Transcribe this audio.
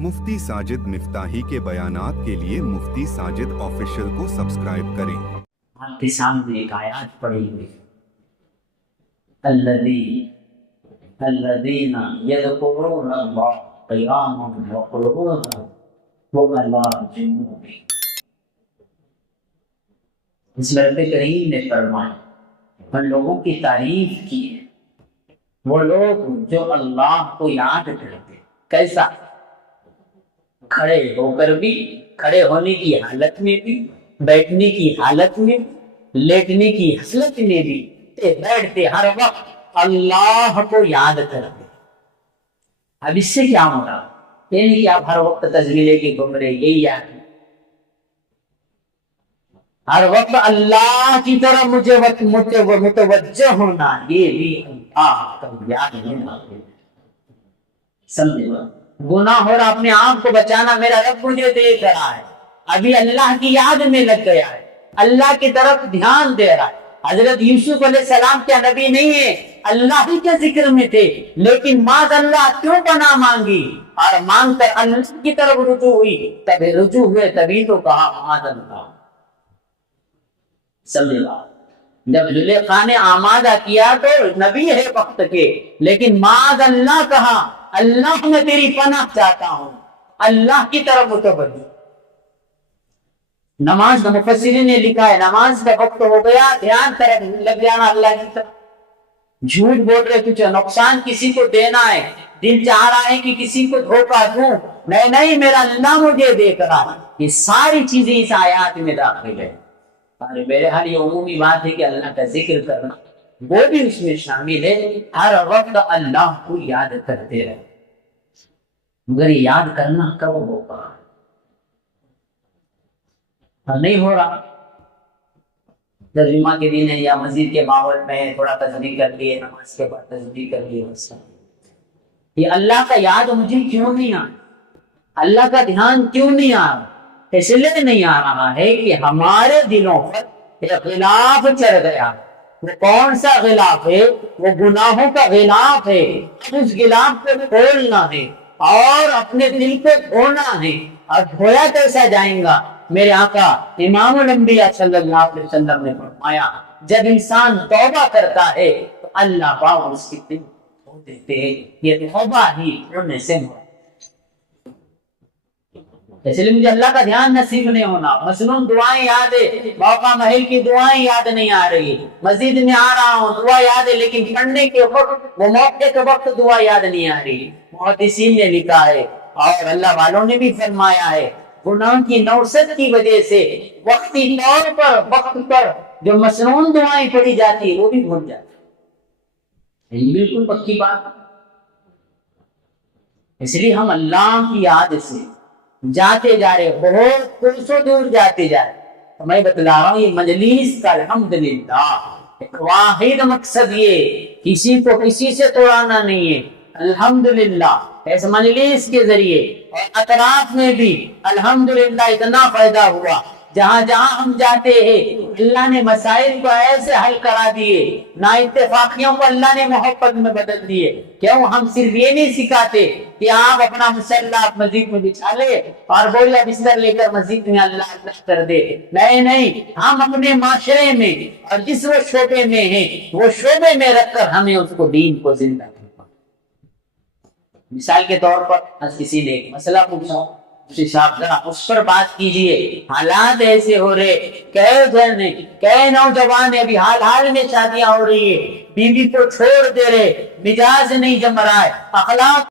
मुफ्ती साजिद मिफ्ताही के बयानात के लिए मुफ्ती साजिद ऑफिशियल को सब्सक्राइब करें। आपके सामने एक आयत पड़ी हुई, अल्लज़ीना यज़कुरूना अल्लाह क़ियामन व क़ुऊदन व अला जुनूबिहिम। इसमें रब्बे करीम ने फरमाया, उन लोगों की तारीफ की है वो लोग जो अल्लाह को याद करते। कैसा? खड़े होकर भी, खड़े होने की हालत में भी, बैठने की हालत में, लेटने की हालत में भी बैठते हर वक्त अल्लाह को याद करते। अब इससे क्या होगा? ये नहीं कि आप हर वक्त तस्वीर लेके घूम रहे, यही याद है। हर वक्त अल्लाह की तरफ मुझे मुतवज्जह होना, ये भी अल्लाह का याद होना। समझे? गुनाह हो रहा, अपने आप को बचाना, मेरा रब मुझे देख रहा है, अभी अल्लाह की याद में लग गया है, अल्लाह की तरफ ध्यान दे रहा है। हजरत यूसुफ अलैहिस्सलाम क्या नबी नहीं है? अल्लाह ही के जिक्र में थे, लेकिन माज़ अल्लाह क्यों पनाह मांगी और मांग कर अल्लाह की तरफ रुजू हुई, तभी रुजू हुए, तभी तो कहा माज़ अल्लाह। समझेगा? जब जुलेखा ने आमादा किया तो नबी है वक्त के, लेकिन माज़ अल्लाह कहा, अल्लाह मैं तेरी पनाह चाहता हूं, अल्लाह की तरफ मुतवज्जह। नमाज का मुफस्सिरीन ने लिखा है, नमाज का वक्त हो गया, ध्यान तरफ लग जाना अल्लाह की तरफ। झूठ बोल रहे, कुछ नुकसान किसी को देना है, दिल चाह रहा है कि किसी को धोखा दूं, नहीं, मेरा अल्लाह मुझे देख रहा है। ये सारी चीजें इस आयत में दाखिल है। और मेरे हर ये उमूमी बात है कि अल्लाह का जिक्र करना वो भी उसमें शामिल है। हर वक्त अल्लाह को याद करते रहे, मगर याद करना कब होगा? नहीं हो रहा। जुम्मा के दिन है या मस्जिद के माहौल में थोड़ा तस्बीह कर लिए, नमाज के बाद तस्बीह कर लिए, बस। ये अल्लाह का याद मुझे क्यों नहीं आ, अल्लाह का ध्यान क्यों नहीं आ रहा? इसलिए नहीं आ रहा है कि हमारे दिलों पर एक गिलाफ चढ़ गया। वो कौन सा गिलाफ है? वो गुनाहों का गिलाफ है। उस गिलाफ को खोलना है और अपने दिल को धोना है। और धोया कैसा जाएगा? मेरे आका इमामुल अंबिया सल्लल्लाहु अलैहि वसल्लम ने फरमाया, जब इंसान तौबा करता है तो अल्लाह पाक उसकी दिल धो देते हैं। ये तौबा ही धोने से हो। इसलिए मुझे अल्लाह का ध्यान नसीब नहीं होना। मसलून दुआएं याद है, मौका महल की दुआएं याद नहीं आ रही, मस्जिद में आ रहा हूँ दुआ याद है, लेकिन पढ़ने के वक्त, वो मौके के वक्त दुआ याद नहीं आ रही। मुहद्दिसीन ने लिखा है और अल्लाह वालों ने भी फरमाया है, गुनाह की नौसत की वजह से वक्ती तौर पर, वक्त पर जो मसनून दुआएं पढ़ी जाती है वो भी भूल जाती है। बिल्कुल पक्की बात। इसलिए हम अल्लाह की याद से जाते जा रहे, बहुत कोसों दूर जाते जा रहे। तो मैं बतला रहा हूँ, ये मजलिस का अल्हम्दुलिल्लाह एक वाहिद मकसद, ये किसी को किसी से तोड़ाना नहीं है। अल्हम्दुलिल्लाह इस मजलिस के जरिए और अतराफ में भी अल्हम्दुलिल्लाह इतना फायदा हुआ। जहां जहां हम जाते हैं अल्लाह ने मसाइल को ऐसे हल करा दिए, ना इत्तेफाकियों को अल्लाह ने मोहब्बत में बदल दिए। क्यों? हम सिर्फ ये नहीं सिखाते कि आप अपना मुसल्ला मस्जिद में बिछा ले और बोला बिस्तर लेकर मस्जिद में अल्लाह अल्लाह कर दे। नहीं, हम अपने माशरे में और जिस वो शोबे में है वो शोबे में रखकर हमें उसको दीन को जिंदा करना। मिसाल के तौर पर किसी ने एक मसला पूछा, उस पर बात कीजिए। हालात ऐसे हो रहे, कई नौजवान अभी हाल में शादियां हो रही है, बीवी को छोड़ दे रहे, मिजाज नहीं जम रहा है, अखलाक